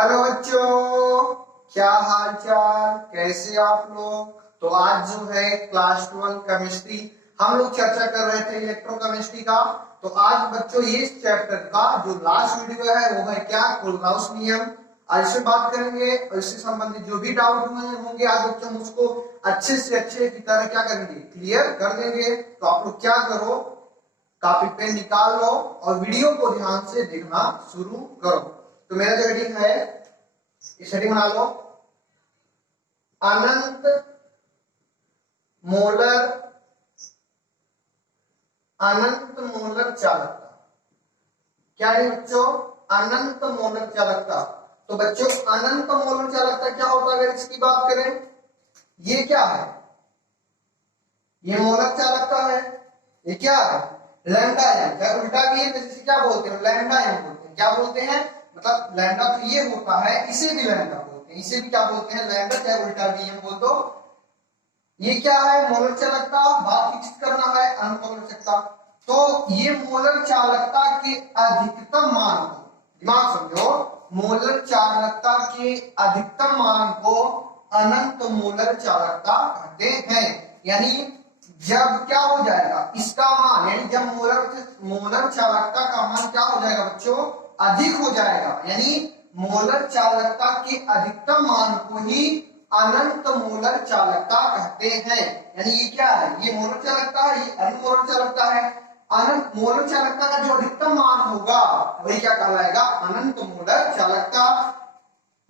Hello बच्चों, क्या हाल चाल, कैसे आप लोग। तो आज जो है क्लास 12 केमिस्ट्री हम लोग चर्चा कर रहे थे इलेक्ट्रोकेमिस्ट्री का। तो आज बच्चों ये चैप्टर का जो लास्ट वीडियो है वो है क्या, कोलराउस नियम। आज इससे बात करेंगे और इससे संबंधित जो भी डाउट होंगे आज बच्चों हम उसको अच्छे से अच्छे की तरह क्या करेंगे, क्लियर कर देंगे। तो आप लोग क्या करो, कॉपी पेन निकाल लो और वीडियो को ध्यान से देखना शुरू करो। तो मेरा जो हेडिंग है, इस हेडिंग बना लो, अनंत मोलर चालकता। क्या है बच्चों, अनंत मोलर चालकता। तो बच्चों अनंत मोलर चालकता क्या होता है, अगर इसकी बात करें, ये क्या है, ये मोलर चालकता है। ये क्या है, लैम्डा एम। क्या उल्टा भी है, जैसे क्या बोलते हैं, लैम्डा एम बोलते हैं। क्या बोलते हैं, मतलब लैम्डा तो ये होता है, इसे भी लैम्डा बोलते हैं, इसे भी क्या बोलते हैं, लैम्डा, चाहे उल्टा भी एम बोल दो। ये क्या है, मोलर चालकता। बात फिक्स करना है अनंत मोलर चालकता। तो ये मोलर चालकता के अधिकतम मान को, दिमाग समझो, मोलर चालकता के अधिकतम मान को अनंत मोलर चालकता कहते हैं। यानी जब क्या हो जाएगा इसका मान, यानी जब मोलर चालकता का मान क्या हो जाएगा बच्चों, अधिक हो जाएगा, यानी मोलर चालकता के अधिकतम मान को ही अनंत मोलर चालकता कहते हैं। यानी ये क्या है, ये मोलर चालकता है, ये अनंत मोलर चालकता है। अनंत मोलर चालकता का जो अधिकतम मान होगा वही क्या कहलाएगा, अनंत मोलर चालकता।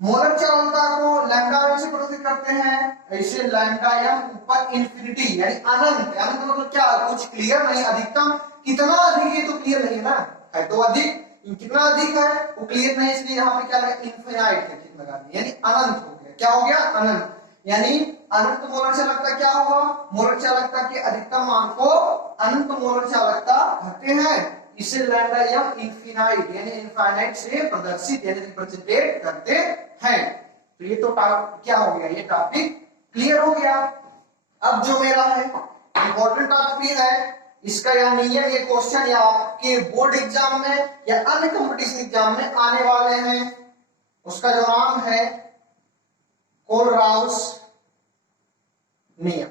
मोलर चालकता को लैम्डा एम से प्रदर्शित करते हैं, ऐसे लैम्डा एम ऊपर इंफिनिटी यानी अनंत। अनंत मतलब क्या, कुछ क्लियर नहीं, अधिकतम कितना अधिक है तो क्लियर नहीं है ना, है तो अधिक, कितना अधिक है वो क्लियर नहीं, इसलिए यहाँ पे क्या लगा, इनफाइनाइट लगा दिया, यानी अनंत हो गया। क्या हो गया, अनंत। यानी अनंत मोलर चालकता क्या होगा, मोलर चालकता के अधिकतम मान को अनंत मोलर चालकता कहते हैं। इसे लैम्डा एम इनफिनाइट यानी इनफाइनाइट से प्रदर्शित यानी रिप्रेजेंटेट करते हैं। तो ये तो क्या हो गया, ये टॉपिक क्लियर हो गया। अब जो मेरा है इंपॉर्टेंट टॉपिक है इसका, या नियम, ये क्वेश्चन या आपके बोर्ड एग्जाम में या अन्य कंपटीशन एग्जाम में आने वाले हैं। उसका जो नाम है कोलराउस नियम।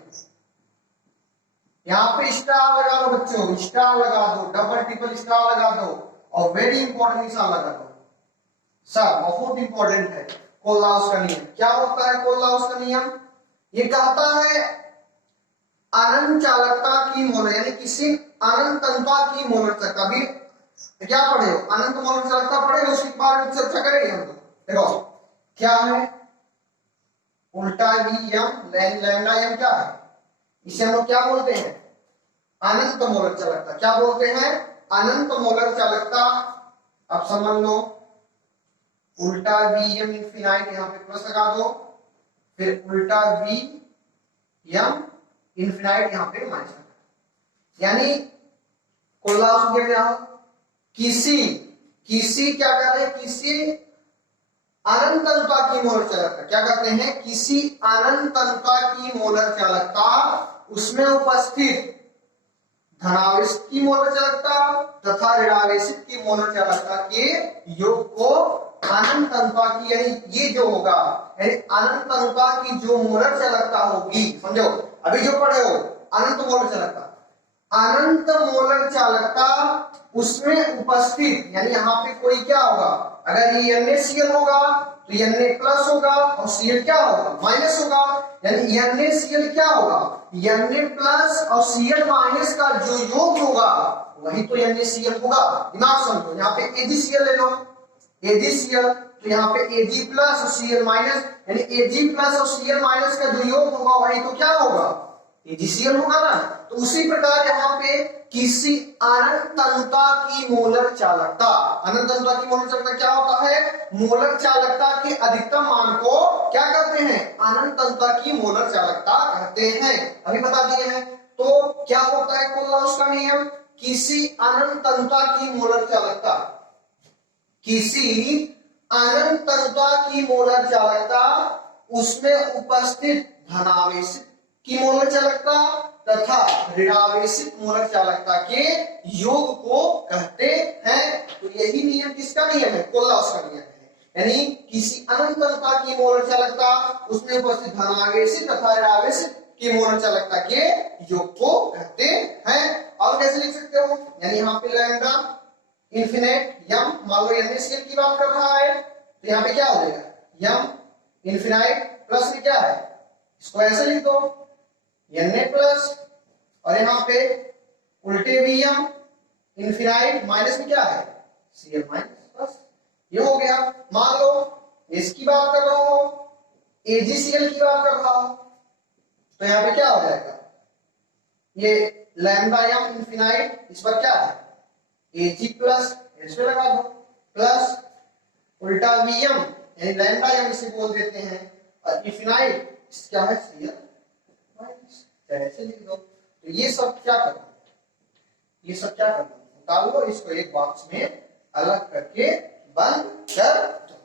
यहां पे स्टार लगा दो बच्चों, स्टार लगा दो, डबल ट्रिपल स्टार लगा दो और वेरी इंपॉर्टेंट निशान लगा दो। सब बहुत इंपॉर्टेंट है कोलराउस का नियम। क्या होता है कोलराउस का नियम, ये कहता है अनंत चालकता की मोलर, यानी किसी अनंत तनता की मोलर चालकता। अभी क्या पढ़े हो, अनंत मोलर चालकता पढ़े हो, उसके बारे में चर्चा करेंगे हम लोग। देखो क्या है, उल्टा भी एम, लैम्डा एम क्या है, इसे हम लोग क्या बोलते हैं, अनंत मोलर चालकता। क्या बोलते हैं, अनंत मोलर चालकता। अब समझ लो, उल्टा वी एम इनफिनाइट, यहां पे प्लस लगा दो, फिर उल्टा वी एम इनफिनाइट यहां पे माइनस लगा, यानी कोलराउस नियम क्या हो, किसी क्या कहते हैं, किसी अनंत तनता की मोलर चालकता। क्या कहते हैं, किसी अनंत तनता की मोलर चालकता, उसमें उपस्थित धनावेशित की मोलर चालकता तथा ऋणावेशित की मोलर चालकता के योग को अनंत तनता की, यानी ये जो होगा, यानी अनंत तनता की जो मोलर चालकता होगी, समझो अभी जो पढ़े हो अनंत मोलर चालकता, अनंत मोलर चालकता उसमें उपस्थित, यानी यहाँ पे कोई क्या होगा, अगर ये NaCl होगा तो Na प्लस होगा और Cl क्या होगा, माइनस होगा। यानी NaCl क्या होगा, Na प्लस और Cl माइनस का जो योग होगा वही तो NaCl होगा। दिमाग समझो, यहाँ पे AgCl ले लो, AgCl, तो यहाँ पे Ag प्लस और Cl माइनस, यानी Ag प्लस और Cl माइनस का जो योग होगा वही तो क्या होगा, AgCl होगा ना। तो उसी प्रकार यहाँ पे किसी अनंत तनता की मोलर चालकता, अनंत तनता की मोलर चालकता क्या होता है, मोलर चालकता के अधिकतम मान को क्या कहते हैं, अनंत तनता की मोलर चालकता कहते हैं। अभी बता दिए हैं। तो क्या होता है कोलराउस का नियम, किसी अनंत तनता की मोलर चालकता, किसी अनंत तनता की मोलर चालकता, उसमें उपस्थित धनावेशित की मोलर चालकता तथा ऋणावेशित मोलर चालकता के योग को कहते हैं। तो यही नियम किसका नियम है, कोलराउस का नियम है। यानी किसी अनंत अनंता की मोलर चालकता उसमें उपस्थित धन आवेशित तथा आवेशित की मोलर चालकता के योग को कहते हैं। और कैसे लिख सकते हो, यानी यहाँ पे लैम्डा इन्फिनिट यम, मान लो NaCl की बात कर रहा है तो यहाँ पे क्या हो जाएगा, यम इन्फिनाइट प्लस में क्या है, इसको ऐसे लिख दो Na प्लस, और यहाँ पे उल्टे भी यम इन्फिनाइट माइनस में क्या है Cl माइनस, बस ये हो गया। मान लो इसकी बात कर रहा हो, AgCl की बात कर रहा हो तो यहाँ पे क्या हो जाएगा, ये लैम्डा यम इन्फिनाइट इस पर क्या है Ag प्लस, इसमें लगा दो प्लस उल्टा Vm यानी लैम्डा यम इसे बोल देते हैं, और इन्फिनाइट क्या है Cl माइनस, ऐसे लिख दो। तो ये सब क्या करना, ये सब क्या करना, निकाल लो इसको एक बॉक्स में अलग करके बंद कर दो।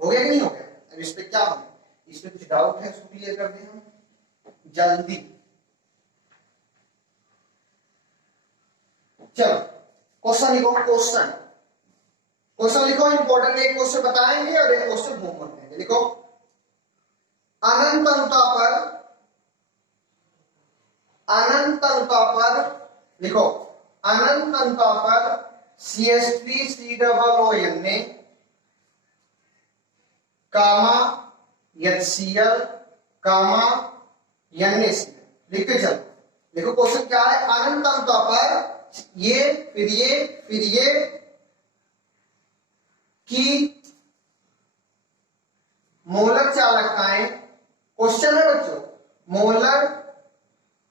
हो गया कि नहीं हो गया। अब इस पे क्या होगा, इस पे कुछ डाउट है उसको क्लियर कर दें हम जल्दी। चलो क्वेश्चन लिखो, क्वेश्चन क्वेश्चन लिखो, इंपॉर्टेंट एक क्वेश्चन बताएंगे और एक क्वेश्चन होमवर्क देंगे। लिखो अनंत अनुता पर लिखो अनंत अनुता पर CH3COO कामा HCl कामा NaCl लिखते चलो। देखो क्वेश्चन क्या है, अनंत अनुता पर ये फिर ये की मोलर चालकताएं, क्वेश्चन है बच्चों, मोलर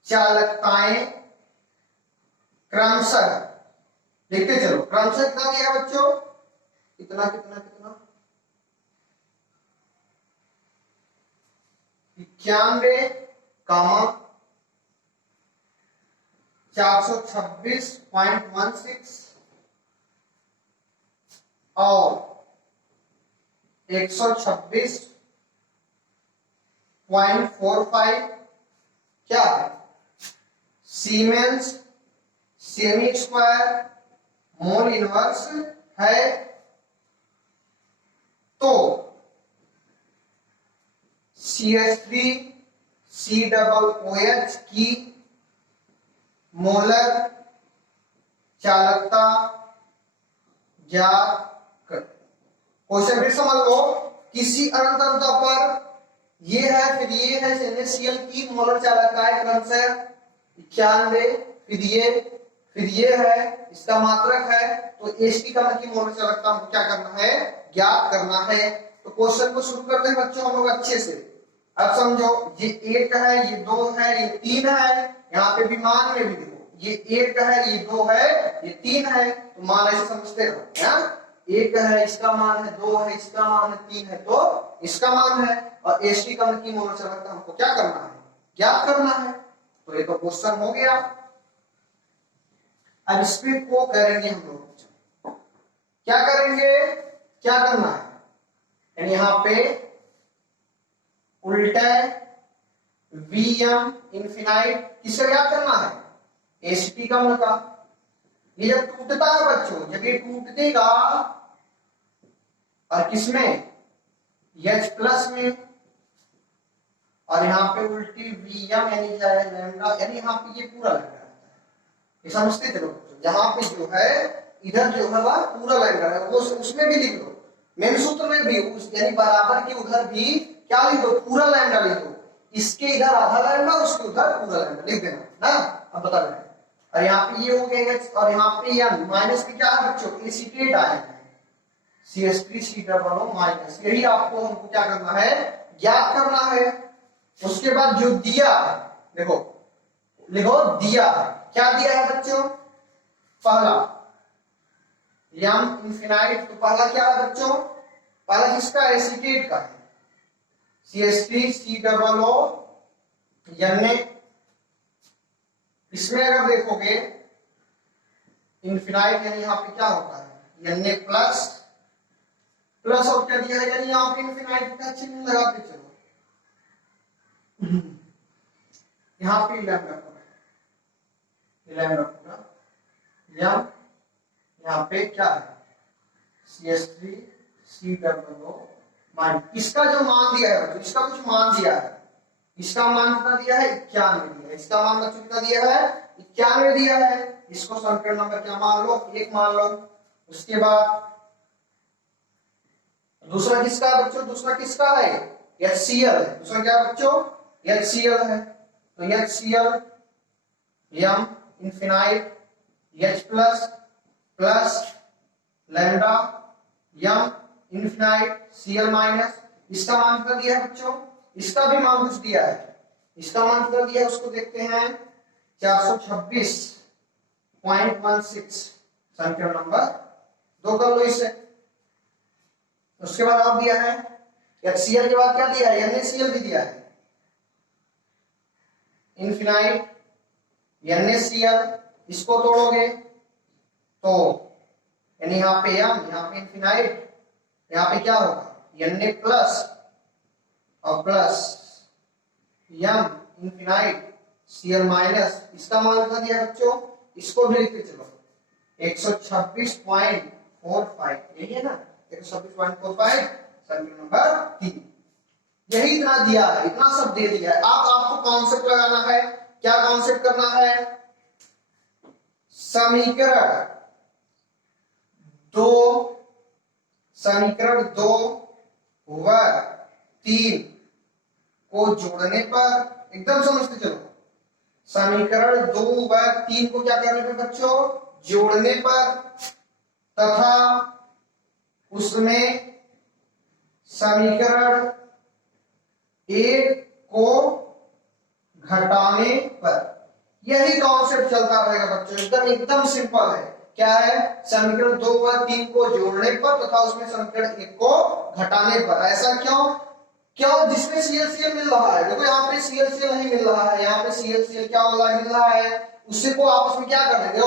चालकताएं क्रमशः लिखते चलो। क्रमशः कितना दिया है बच्चों, कितना कितना कितना 91 कामा 426.16 और 126.45 क्या है, siemens semi square mole inverse है। तो CH3COOH की मोलर चालकता ज्ञात कर। क्वेश्चन फिर समझ लो, किसी अनंत अनुता पर ये है फिर ये है NaCl की मोलर चालकता है क्रमशः 91, फिर ये है, इसका मात्रक है, तो H की कण की मोलर चालकता हमको क्या करना है, ज्ञात करना है। तो क्वेश्चन को शुरू करते हैं बच्चों हम लोग अच्छे से। अब समझो ये 1 है, ये 2 है, ये 3 है, यहाँ पे भी मान में भी देखो ये 1 है, ये 2 है, ये 3 है, तो मान ऐसे समझते रहो, 1 है इसका मान है, 2 है इसका मान है, 3 है तो इसका मान है, और H की कण की मोलर चालकता हमको क्या करना है, ज्ञात करना है। तो ये तो क्वेश्चन हो गया। अब स्पीड को करेंगे हम लोग, क्या करेंगे, क्या करना है, यानी यहां पे उल्टा Vm इन्फिनाइट किसका ज्ञात करना है, Ht का मान का। ये जब टूटता है बच्चों, जब ये टूटेगा और किसमें H प्लस में, और यहाँ पे उल्टी Vm यानी क्या है लैम्डा, यानी यहाँ पे ये पूरा लैम्डा रहता है, ये समझते चलो। जहां पे जो है इधर जो है वह पूरा लैम्डा है, वो उसमें भी लिख लो, मेन सूत्र में भी यानी बराबर के उधर भी क्या लिख दो, पूरा लैम्डा लिख दो, इसके इधर आधा लैम्डा उसके उधर पूरा लैम्डा लिख देना ना। अब बता रहे हैं, और यहाँ पे ये हो गया H, और यहाँ पे N माइनस के क्या है बच्चों, एसीटेट आए हैं CH3COO माइनस, यही आपको हमको क्या करना है, ज्ञात करना है। उसके बाद जो दिया है देखो, लिखो दिया है, क्या दिया है बच्चों, पहला यम इन्फिनाइट, तो पहला क्या है बच्चों, पहला किसका, एसीटेट का है CH3COO Na। इसमें अगर देखोगे इन्फिनाइट यानी यहाँ पे क्या होता है Na प्लस प्लस, और क्या दिया है, यानी यहाँ पे इन्फिनाइट का चिन्ह लगाते चलो, यहाँ पे लैम्डा पूरा यम, यहाँ पे क्या है CH3 COO माइनस, इसका जो मान दिया है तो इसका कुछ मान दिया है, इसका मान कितना दिया है 91 दिया है, इसका मान बच्चों कितना दिया है 91 दिया है, इसको समीकरण नंबर क्या मान लो 1 मान लो। उसके बाद दूसरा किसका है बच्चों, दूसरा किसका है HCl है, दूसरा क्या बच्चों HCl है, तो HCl m infinite H plus plus lambda m infinite Cl minus, इसका मान कितना दिया है बच्चों, इसका भी मान कुछ दिया है, इसका मान कितना दिया है उसको देखते हैं 426.16 समीकरण नंबर 2 कर लो इसे। उसके बाद आप दिया है HCl के बाद क्या दिया है NaCl भी दिया है, इनफिनाइट NaCl, इसको तोड़ोगे तो यानी यहाँ पे m, यहाँ पे इनफिनाइट, यहाँ पे क्या होगा Na प्लस और plus m infinite Cl minus, इसका मान कितना दिया बच्चों, इसको भी लिखते चलो 126.45, यही है ना 126.45 समीकरण नंबर 3। यही इतना दिया है, इतना सब दे दिया है। अब आपको कॉन्सेप्ट लगाना है, क्या कॉन्सेप्ट करना है, समीकरण 2 व 3 को जोड़ने पर, एकदम समझते चलो, समीकरण 2 व 3 को क्या करने पर बच्चों, जोड़ने पर तथा उसमें समीकरण 1 को घटाने पर, यही कॉन्सेप्ट चलता रहेगा बच्चों, एकदम एकदम सिंपल है। क्या है, समीकरण 2 व 3 को जोड़ने पर तथा उसमें समीकरण 1 को घटाने पर। ऐसा क्यों, क्यों, जिसमें ClCl मिल रहा है, देखो यहाँ पे ClCl नहीं मिल रहा है, यहाँ पे ClCl क्या मिल रहा है, उससे को आपस में क्या कर देंगे,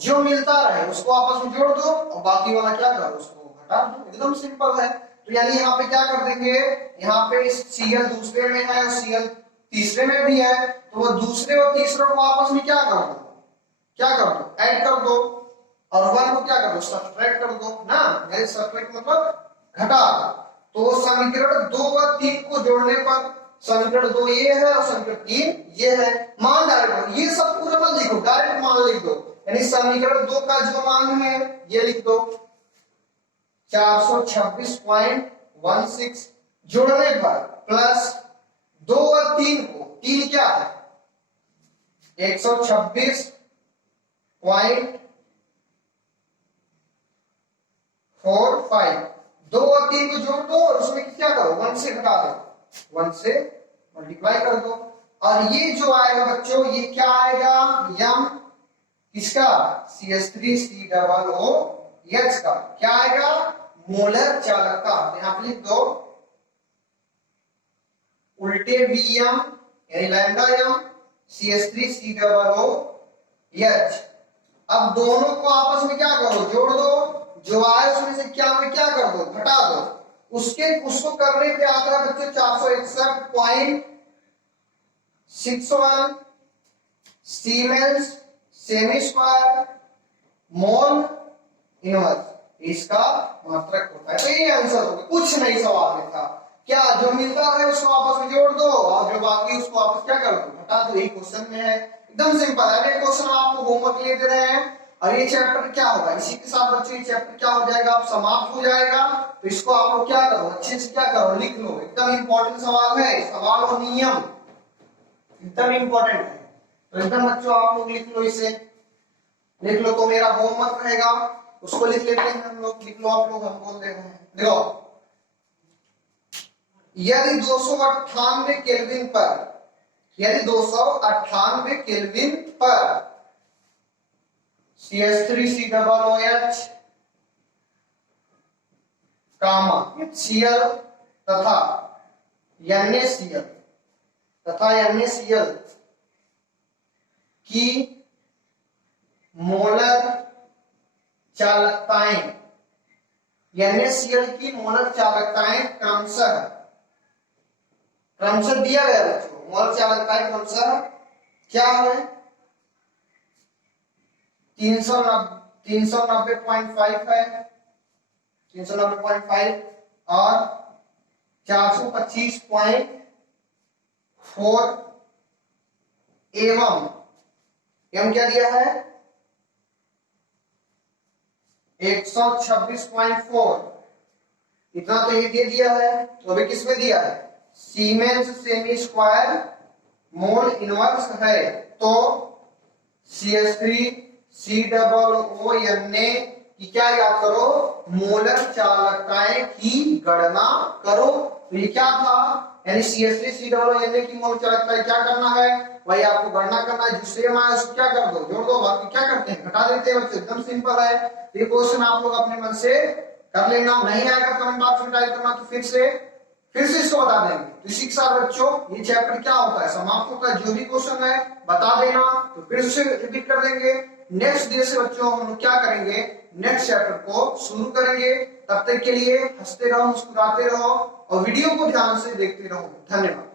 जो मिलता रहे उसको आपस में जोड़ दो और बाकी वाला क्या करो उसको घटा दो, एकदम सिंपल है। तो यानी यहाँ पे क्या कर देंगे, यहाँ पे Cl दूसरे में है और Cl तीसरे में भी है, तो वो दूसरे और तीसरे को आपस में क्या कर दो, ऐड कर दो, और 1 को क्या कर दो सब्ट्रैक्ट कर दो ना, यानी सब्ट्रैक्ट मतलब घटा। तो समीकरण 2 व 3 को जोड़ने पर समीकरण 2 ये है और समीकरण 3 ये है, मान डायरेक्ट, ये सब पूरा मत लिखो, डायरेक्ट मान लिख दो, यानी समीकरण 2 का जो मान है ये लिख दो 426.16 जोड़ने पर प्लस 2 और 3 को, 3 क्या है 126.45, 2 और 3 को जोड़ दो और उसमें क्या करो 1 से घटा दो, 1 से मल्टीप्लाई कर दो, और ये जो आएगा बच्चों ये क्या आएगा m किसका CH3COOH का क्या आएगा मोलर चालकता, यहां पे लिख दो उल्टे Vm यानी लैम्डा m CH3COOH। अब दोनों को आपस में क्या करो जोड़ दो, जो आए उसमें से क्या में क्या कर दो घटा दो, उसको करने पे आता है बच्चे 461.61 siemens semi square mole inverse, इसका मात्रक होता है। तो ये आंसर होगा, कुछ नहीं सवाल में था, क्या जो मिलता है उसको आपस में जोड़ दो और जो बाकी उसको आपस क्या कर दो घटा दो, यही क्वेश्चन में है, एकदम सिंपल है। ये क्वेश्चन आपको होमवर्क लिए दे रहे हैं और ये चैप्टर क्या होगा, इसी के साथ बच्चों ये चैप्टर क्या हो जाएगा आप समाप्त हो जाएगा। तो इसको आप लोग क्या करो अच्छे से क्या करो लिख लो, एकदम इंपॉर्टेंट सवाल है, सवाल और नियम एकदम इंपॉर्टेंट है, तो एकदम बच्चों आप लोग लिख लो, इसे लिख लो। तो मेरा होमवर्क रहेगा उसको लिख लेते हैं हम लोग, लिख लो आप लोग, हम बोल रहे हैं देखो, यदि 298 केल्विन पर, यदि 298 केल्विन पर CH3COOH कामा HCl तथा NaCl की मोलर चालकताएं, NaCl की मोलर चालकताएं क्रमशः दिया गया बच्चों, मोलर चालकताएं क्रमशः क्या है 390.5 है, 390.5 और 425.4 एवं एम क्या दिया है 126.4, इतना तो ये दे दिया है। तो अभी किसमें दिया है siemens semi square mole inverse है। तो CH3 COO की क्या याद करो मोलर चालकताएं की गणना करो। तो ये क्या था यानी CH3 COO की मोलर चालकताएं क्या करना है वही आपको गणना करना है। जो सेम आया उसको क्या कर दो जोड़ दो, बाकी क्या करते हैं घटा देते हैं बच्चों, एकदम सिंपल है। ये क्वेश्चन आप लोग अपने मन से कर लेना, नहीं आएगा कमेंट बॉक्स में टाइप करना तो फिर से इसको बता देंगे। तो इसी के साथ बच्चों ये चैप्टर क्या होता है समाप्त होता है, जो भी क्वेश्चन है बता देना तो फिर से रिपीट कर देंगे। नेक्स्ट डे से बच्चों हम लोग क्या करेंगे नेक्स्ट चैप्टर को शुरू करेंगे। तब तक के लिए हंसते रहो मुस्कुराते रहो और वीडियो को ध्यान से देखते रहो। धन्यवाद।